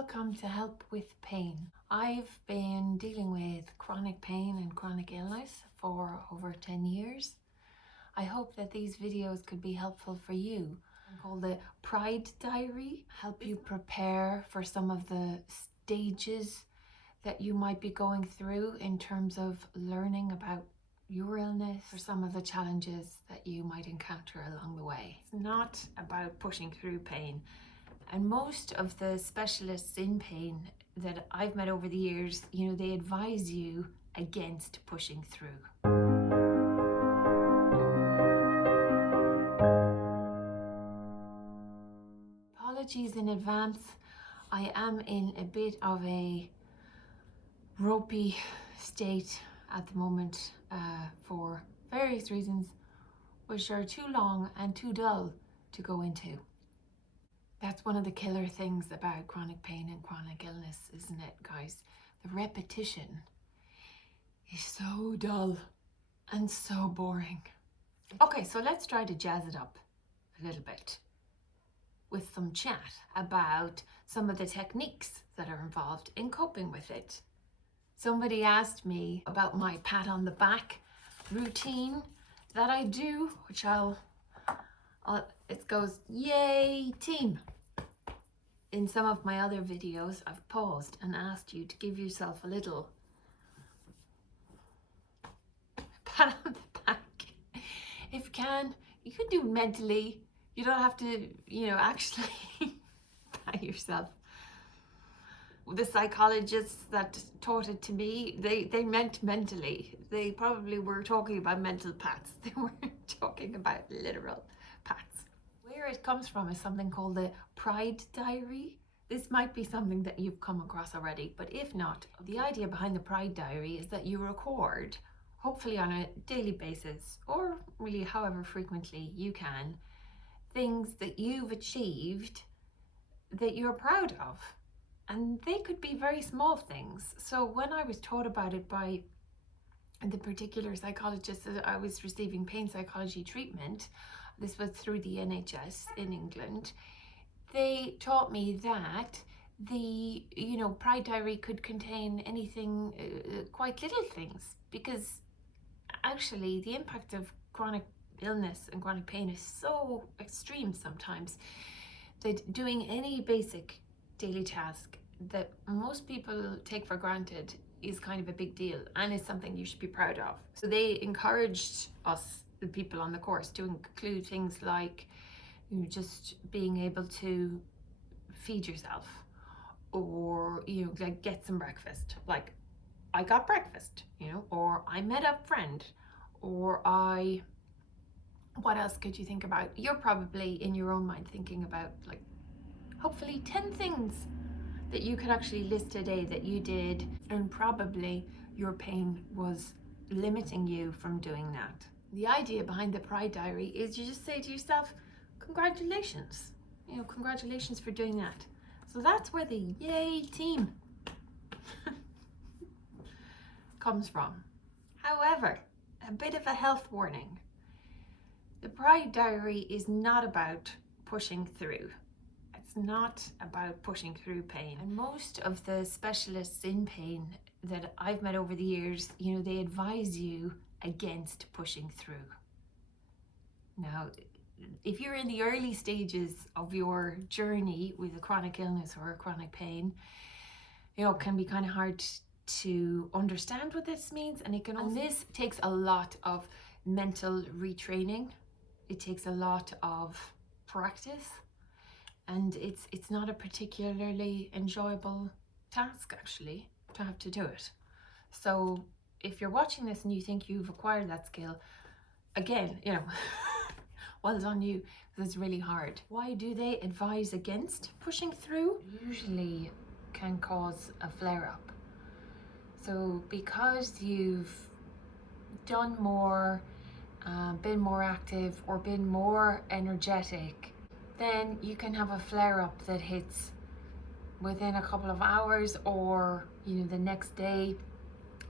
Welcome to Help with Pain. I've been dealing with chronic pain and chronic illness for over 10 years. I hope that these videos could be helpful for you. Called the Pride Diary, help you prepare for some of the stages that you might be going through in terms of learning about your illness or some of the challenges that you might encounter along the way. It's not about pushing through pain. And most of the specialists in pain that I've met over the years, they advise you against pushing through. Apologies in advance. I am in a bit of a ropey state at the moment for various reasons, which are too long and too dull to go into. That's one of the killer things about chronic pain and chronic illness, isn't it, guys? The repetition is so dull and so boring. Okay, so let's try to jazz it up a little bit with some chat about some of the techniques that are involved in coping with it. Somebody asked me about my pat on the back routine that I do, which it goes, yay team. In some of my other videos, I've paused and asked you to give yourself a little pat on the back. If you can, you can do it mentally. You don't have to, actually pat yourself. The psychologists that taught it to me, they meant mentally. They probably were talking about mental pats. They weren't talking about literal pats. Where it comes from is something called the Pride Diary. This might be something that you've come across already, but if not, the idea behind the Pride Diary is that you record, hopefully on a daily basis, or really however frequently you can, things that you've achieved that you're proud of. And they could be very small things. So when I was taught about it by the particular psychologist that I was receiving pain psychology treatment, this was through the NHS in England, they taught me that the, Pride Diary could contain anything, quite little things, because actually the impact of chronic illness and chronic pain is so extreme sometimes that doing any basic daily task that most people take for granted is kind of a big deal and is something you should be proud of. So they encouraged us, the people on the course, to include things like just being able to feed yourself, or like get some breakfast, like I got breakfast, or I met a friend, or what else could you think about? You're probably in your own mind thinking about like hopefully 10 things that you could actually list a day that you did, and probably your pain was limiting you from doing that. The idea behind the Pride Diary is you just say to yourself, congratulations, congratulations for doing that. So that's where the yay team comes from. However, a bit of a health warning. The Pride Diary is not about pushing through. It's not about pushing through pain. And most of the specialists in pain that I've met over the years, they advise you against pushing through. Now, if you're in the early stages of your journey with a chronic illness or a chronic pain, it can be kind of hard to understand what this means, and this takes a lot of mental retraining. It takes a lot of practice. And it's not a particularly enjoyable task, actually, to have to do it. So if you're watching this and you think you've acquired that skill, again, well done you, because it's really hard. Why do they advise against pushing through? Usually can cause a flare-up. So because you've done more, been more active, or been more energetic, then you can have a flare-up that hits within a couple of hours, or the next day.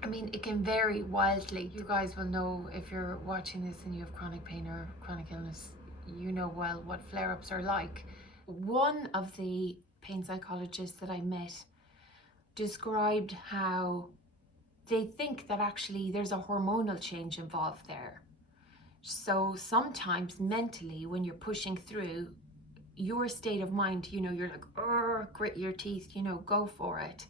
I mean, it can vary wildly. You guys will know, if you're watching this and you have chronic pain or chronic illness, you know well what flare-ups are like. One of the pain psychologists that I met described how they think that actually there's a hormonal change involved there. So sometimes mentally, when you're pushing through, your state of mind, you're like, grit your teeth, go for it.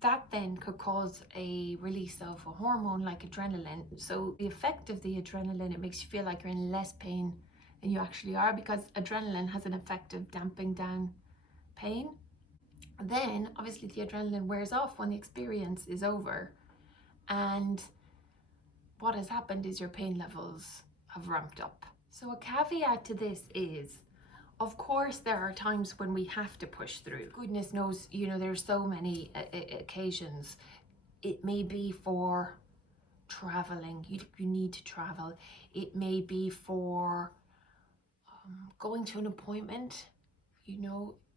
That then could cause a release of a hormone like adrenaline. So the effect of the adrenaline, it makes you feel like you're in less pain than you actually are, because adrenaline has an effect of damping down pain. Then obviously the adrenaline wears off when the experience is over, and what has happened is your pain levels have ramped up. So a caveat to this is, of course, there are times when we have to push through. Goodness knows, there's so many occasions. It may be for traveling, you need to travel. It may be for going to an appointment,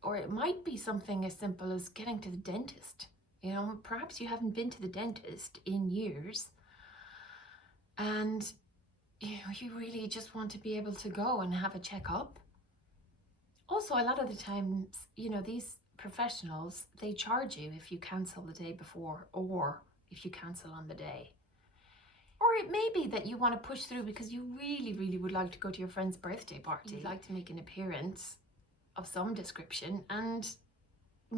or it might be something as simple as getting to the dentist. Perhaps you haven't been to the dentist in years, and you really just want to be able to go and have a checkup. Also, a lot of the times, these professionals, they charge you if you cancel the day before, or if you cancel on the day. Or it may be that you want to push through because you really, really would like to go to your friend's birthday party. You'd like to make an appearance of some description, and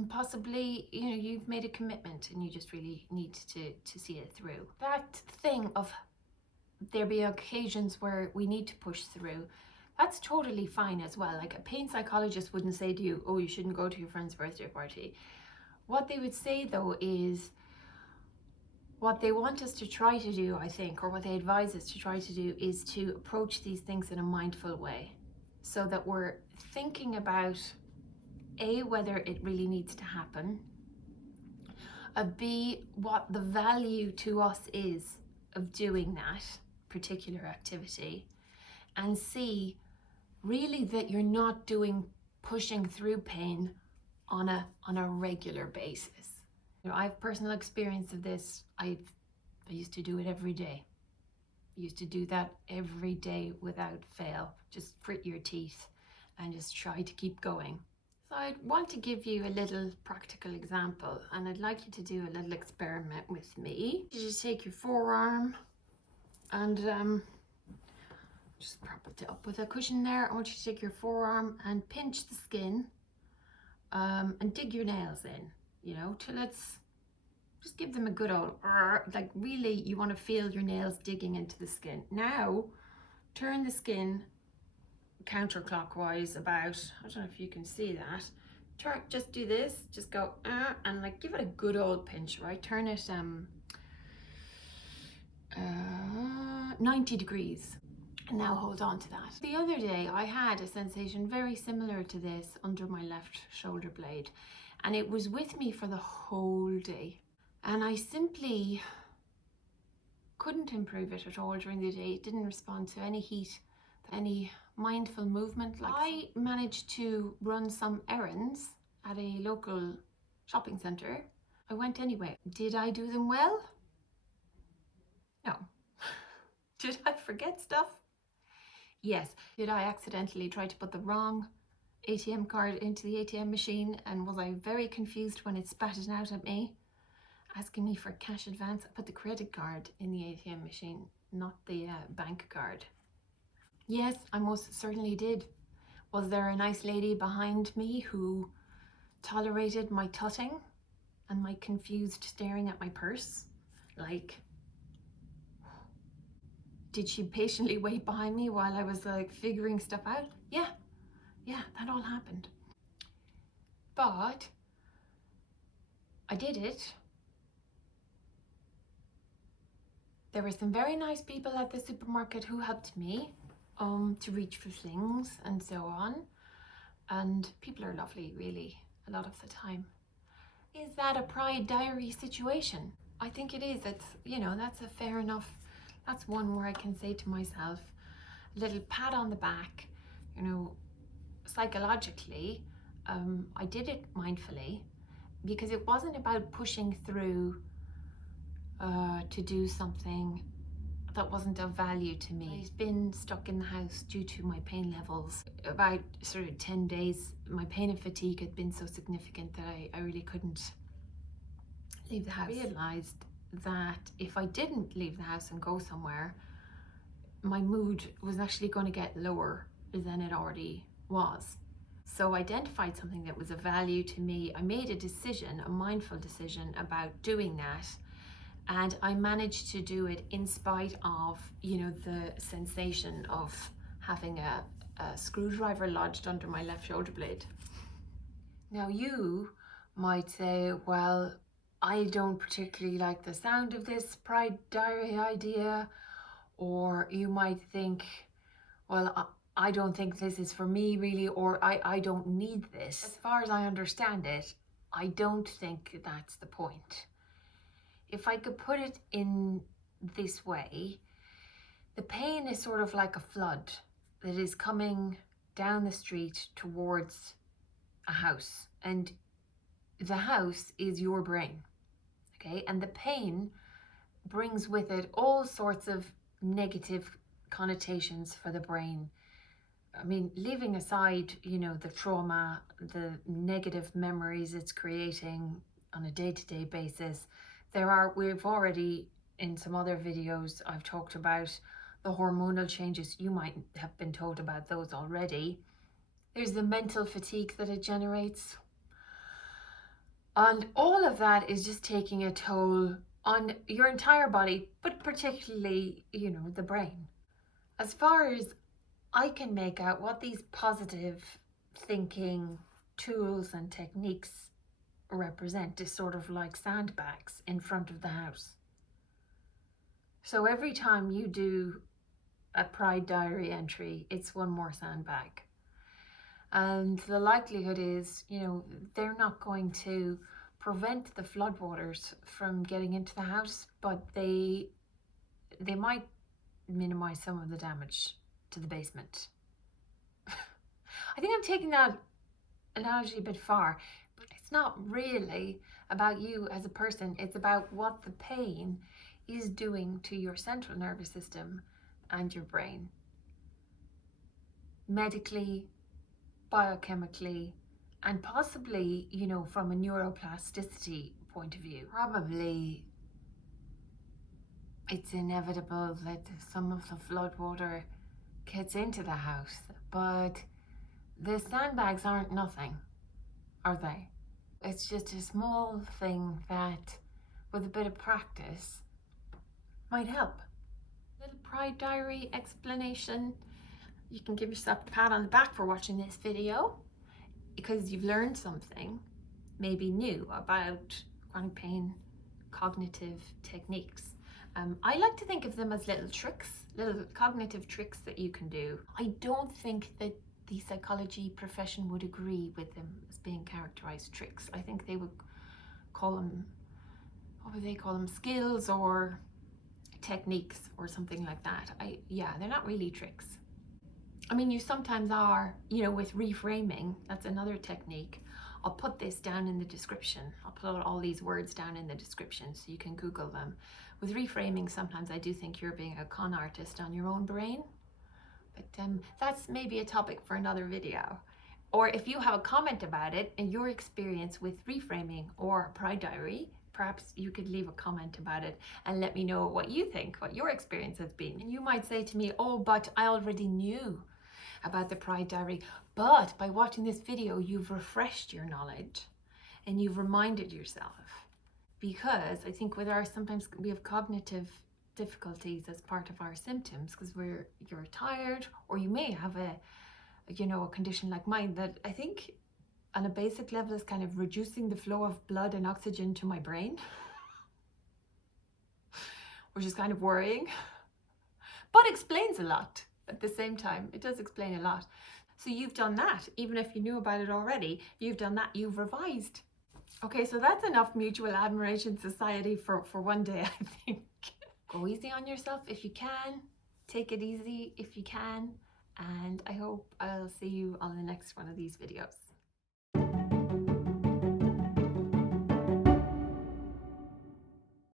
possibly, you've made a commitment and you just really need to see it through. That thing of there be occasions where we need to push through, that's totally fine as well. Like, a pain psychologist wouldn't say to you, oh, you shouldn't go to your friend's birthday party. What they would say though is, what they want us to try to do, I think, or what they advise us to try to do, is to approach these things in a mindful way, so that we're thinking about A, whether it really needs to happen, B, what the value to us is of doing that particular activity, and C, really that you're not pushing through pain on a regular basis. I have personal experience of this. I used to do it every day. I used to do that every day without fail. Just grit your teeth and just try to keep going. So I want to give you a little practical example, and I'd like you to do a little experiment with me. You just take your forearm and just prop it up with a cushion there. I want you to take your forearm and pinch the skin and dig your nails in, till it's, just give them a good old, like really you want to feel your nails digging into the skin. Now turn the skin counterclockwise about, I don't know if you can see that, just do this, just go and like give it a good old pinch, right? Turn it 90 degrees. And now hold on to that. The other day I had a sensation very similar to this under my left shoulder blade, and it was with me for the whole day, and I simply couldn't improve it at all during the day. It didn't respond to any heat, any mindful movement. I managed to run some errands at a local shopping centre. I went anyway. Did I do them well? No. Did I forget stuff? Yes. Did I accidentally try to put the wrong ATM card into the ATM machine, and was I very confused when it spat it out at me, asking me for cash advance? I put the credit card in the ATM machine, not the bank card. Yes, I most certainly did. Was there a nice lady behind me who tolerated my tutting and my confused staring at my purse? Like, did she patiently wait behind me while I was like figuring stuff out? Yeah, that all happened. But I did it. There were some very nice people at the supermarket who helped me to reach for things and so on. And people are lovely, really, a lot of the time. Is that a pride diary situation? I think it is. It's, that's a fair enough. That's one where I can say to myself, a little pat on the back, psychologically, I did it mindfully, because it wasn't about pushing through to do something that wasn't of value to me. I've been stuck in the house due to my pain levels about sort of 10 days my pain and fatigue had been so significant that I really couldn't leave the house. I realized that if I didn't leave the house and go somewhere, my mood was actually going to get lower than it already was. So I identified something that was of value to me. I made a decision, a mindful decision about doing that. And I managed to do it in spite of, you know, the sensation of having a screwdriver lodged under my left shoulder blade. Now you might say, well, I don't particularly like the sound of this Pride Diary idea. Or you might think, well, I don't think this is for me really, or I don't need this. As far as I understand it, I don't think that's the point. If I could put it in this way, the pain is sort of like a flood that is coming down the street towards a house, and the house is your brain, okay? And the pain brings with it all sorts of negative connotations for the brain. I mean, leaving aside, you know, the trauma, the negative memories it's creating on a day-to-day basis, we've already, in some other videos, I've talked about the hormonal changes. You might have been told about those already. There's the mental fatigue that it generates. And all of that is just taking a toll on your entire body, but particularly, you know, the brain. As far as I can make out, what these positive thinking tools and techniques represent is sort of like sandbags in front of the house. So every time you do a Pride Diary entry, it's one more sandbag. And the likelihood is, you know, they're not going to prevent the floodwaters from getting into the house, but they might minimize some of the damage to the basement. I think I'm taking that analogy a bit far, but it's not really about you as a person. It's about what the pain is doing to your central nervous system and your brain. Medically, biochemically, and possibly, you know, from a neuroplasticity point of view. Probably it's inevitable that some of the floodwater gets into the house, but the sandbags aren't nothing, are they? It's just a small thing that, with a bit of practice, might help. Little Pride Diary explanation. You can give yourself a pat on the back for watching this video, because you've learned something maybe new about chronic pain cognitive techniques. I like to think of them as little tricks, little cognitive tricks that you can do. I don't think that the psychology profession would agree with them as being characterized tricks. I think they would call them, what would they call them, skills or techniques or something like that. Yeah, they're not really tricks. I mean, you sometimes are, you know, with reframing. That's another technique. I'll put this down in the description. I'll put all these words down in the description so you can Google them. With reframing, sometimes I do think you're being a con artist on your own brain, but that's maybe a topic for another video. Or if you have a comment about it and your experience with reframing or Pride Diary, perhaps you could leave a comment about it and let me know what you think, what your experience has been. And you might say to me, oh, but I already knew about the Pride Diary, but by watching this video, you've refreshed your knowledge and you've reminded yourself. Because I think sometimes we have cognitive difficulties as part of our symptoms because you're tired, or you may have a condition like mine that I think on a basic level is kind of reducing the flow of blood and oxygen to my brain, which is kind of worrying, but explains a lot at the same time. It does explain a lot. So you've done that, even if you knew about it already, you've done that, you've revised. Okay, so that's enough mutual admiration society for one day, I think. Go easy on yourself if you can. Take it easy if you can. And I hope I'll see you on the next one of these videos.